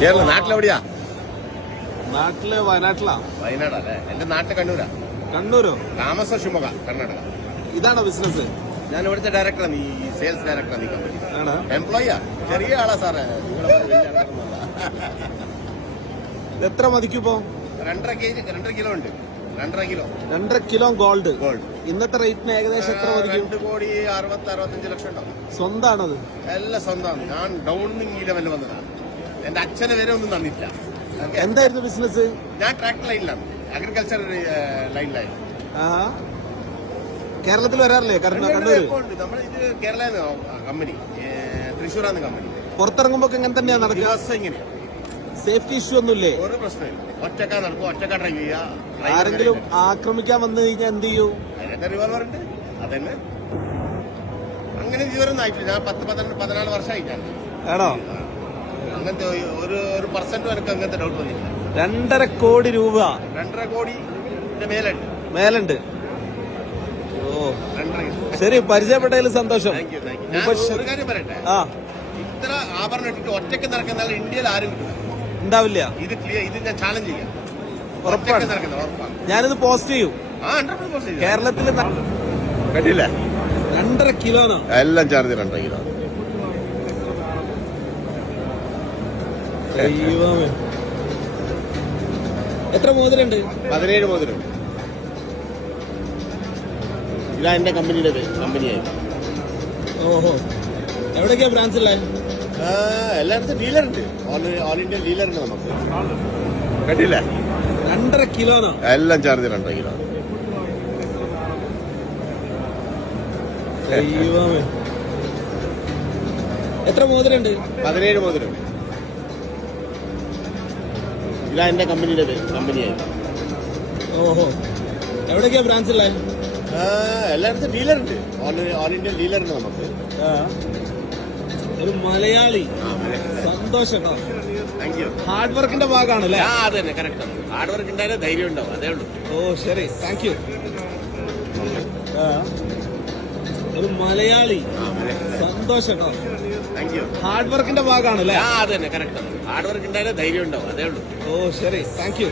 കേരള നാട്ടിലെവിടെയാ? നാട്ടില് വയനാട്ടിലാ. വയനാടല്ലേ? എന്റെ നാട്ടിൽ കണ്ണൂരാ. കണ്ണൂരോ? താമസം ഷിമോഗ, കർണാടക. ഇതാണോ ബിസിനസ്? ഞാൻ ഇവിടുത്തെ ഡയറക്ടറാണ്, ഈ സെയിൽസ് ഡയറക്ടറാണ് ഈ കമ്പനി. എംപ്ലോയിയാ, ചെറിയ ആളാ സാറേ. എത്ര മതിക്കിപ്പോ? 2.5 കിലോ ഉണ്ട്. 2.5 കിലോ ഗോൾഡ്. ഗോൾഡ് ഇന്നത്തെ റേറ്റിന് ഏകദേശം എത്ര മതിക്കും? 2,60,65 ലക്ഷം ഉണ്ടാവും. സ്വന്താണത്? എല്ലാം സ്വന്തമാണ്. ഞാൻ ഡൗണിങ് ഈ ലെവലിൽ വന്നതാണ്. എന്റെ അച്ഛനെ വരെ ഒന്നും തന്നില്ല. എന്തായിരുന്നു ബിസിനസ്? ഞാൻ ട്രാക്ടർ ലൈനിലാണ്, അഗ്രികൾച്ചർ ലൈനിലായിരുന്നു. കേരളത്തിൽ വരാറില്ലേ? നമ്മൾ ഇത് കേരള കമ്പനി, തൃശ്ശൂരാണ് കമ്പനി. പുറത്തിറങ്ങുമ്പോ എങ്ങനെ തന്നെയാ നടക്കുക? ഇങ്ങനെയാ. സേഫ്റ്റി ഇഷ്യൂ ഒന്നുമില്ലേ? ഒരു പ്രശ്നമില്ല. ഒറ്റക്കാ നടക്കും, ഒറ്റക്കാ ഡ്രൈവ് ചെയ്യാ. ആരെങ്കിലും ആക്രമിക്കാൻ വന്നു കഴിഞ്ഞാൽ എന്ത് ചെയ്യൂ? അതിനകത്ത് റിവോൾവർ ഉണ്ട്. അതന്നെ. അങ്ങനെ ഇതുവരൊന്നും ആയിട്ടില്ല. ഞാൻ 14 വർഷമായി. ആണോ? അങ്ങനത്തെ ഒരു പെർസെന്റും എനിക്ക് അങ്ങനത്തെ ഡൗട്ട് വന്നില്ല. 2.5 കോടി രൂപ. 2.5 കോടിന്റെ മേലുണ്ട്. ഓ, ശരി, പരിചയപ്പെട്ടതിൽ സന്തോഷം. ഒരു കാര്യം പറയട്ടെ, ഇത്ര ആഭരണം ഇട്ടിട്ട് ഒറ്റയ്ക്ക് നടക്കുന്ന ഇന്ത്യയിൽ ആരും ഉണ്ടാവില്ല. ഇത് ഞാൻ ചാലഞ്ച് ചെയ്യാം. ഉറപ്പാണ്. ഞാനിത് പോസ്റ്റ് ചെയ്യും. കേരളത്തിൽ കണ്ടില്ല? 2.5 കിലോനോ? എല്ലാം ചാർജ് 2.5 കിലോ. എത്ര മോതിരണ്ട്? 17 മോതിരണ്ട്. ഇതാ എന്റെ കമ്പനിയായി. ഓഹോ, എവിടേക്കാ ബ്രാഞ്ചില്ലേ? എല്ലായിടത്തും ഡീലറുണ്ട്. ഓൾ ഇന്ത്യ ഡീലറുണ്ട് നമുക്ക്. കണ്ടില്ല? 2.5 കിലോനോ? എല്ലാം ചാർജ് 2.5 കിലോ. എത്ര മോതിരണ്ട്? 17 മോതിരണ്ട്. ഇതാ എന്റെ കമ്പനിയായി. ഓഹോ, എവിടേക്കാ ബ്രാഞ്ചില്ലേ? എല്ലായിടത്തും ഡീലറുണ്ട്. ഓൾ ഇന്ത്യ ഡീലറുണ്ട് നമുക്ക്. ഒരു മലയാളി. സന്തോഷം. Thank you. ഹാർഡ് വർക്കിന്റെ ഭാഗമാണല്ലേ? അത് തന്നെ, കറക്റ്റ്. ഹാർഡ് വർക്ക് ഉണ്ടായാലും ധൈര്യം ഉണ്ടാവും, അതേ ഉള്ളൂ. ഓ, ശരി, താങ്ക് യു. ഒരു മലയാളി. സന്തോഷം. Thank you. ഹാർഡ് വർക്കിന്റെ ഭാഗമാണല്ലേ? അത് തന്നെ, കറക്റ്റ്. ഹാർഡ് വർക്ക് ഉണ്ടായാലും ധൈര്യം ഉണ്ടാവും, അതേ ഉള്ളൂ. ഓ, ശരി, താങ്ക് യു.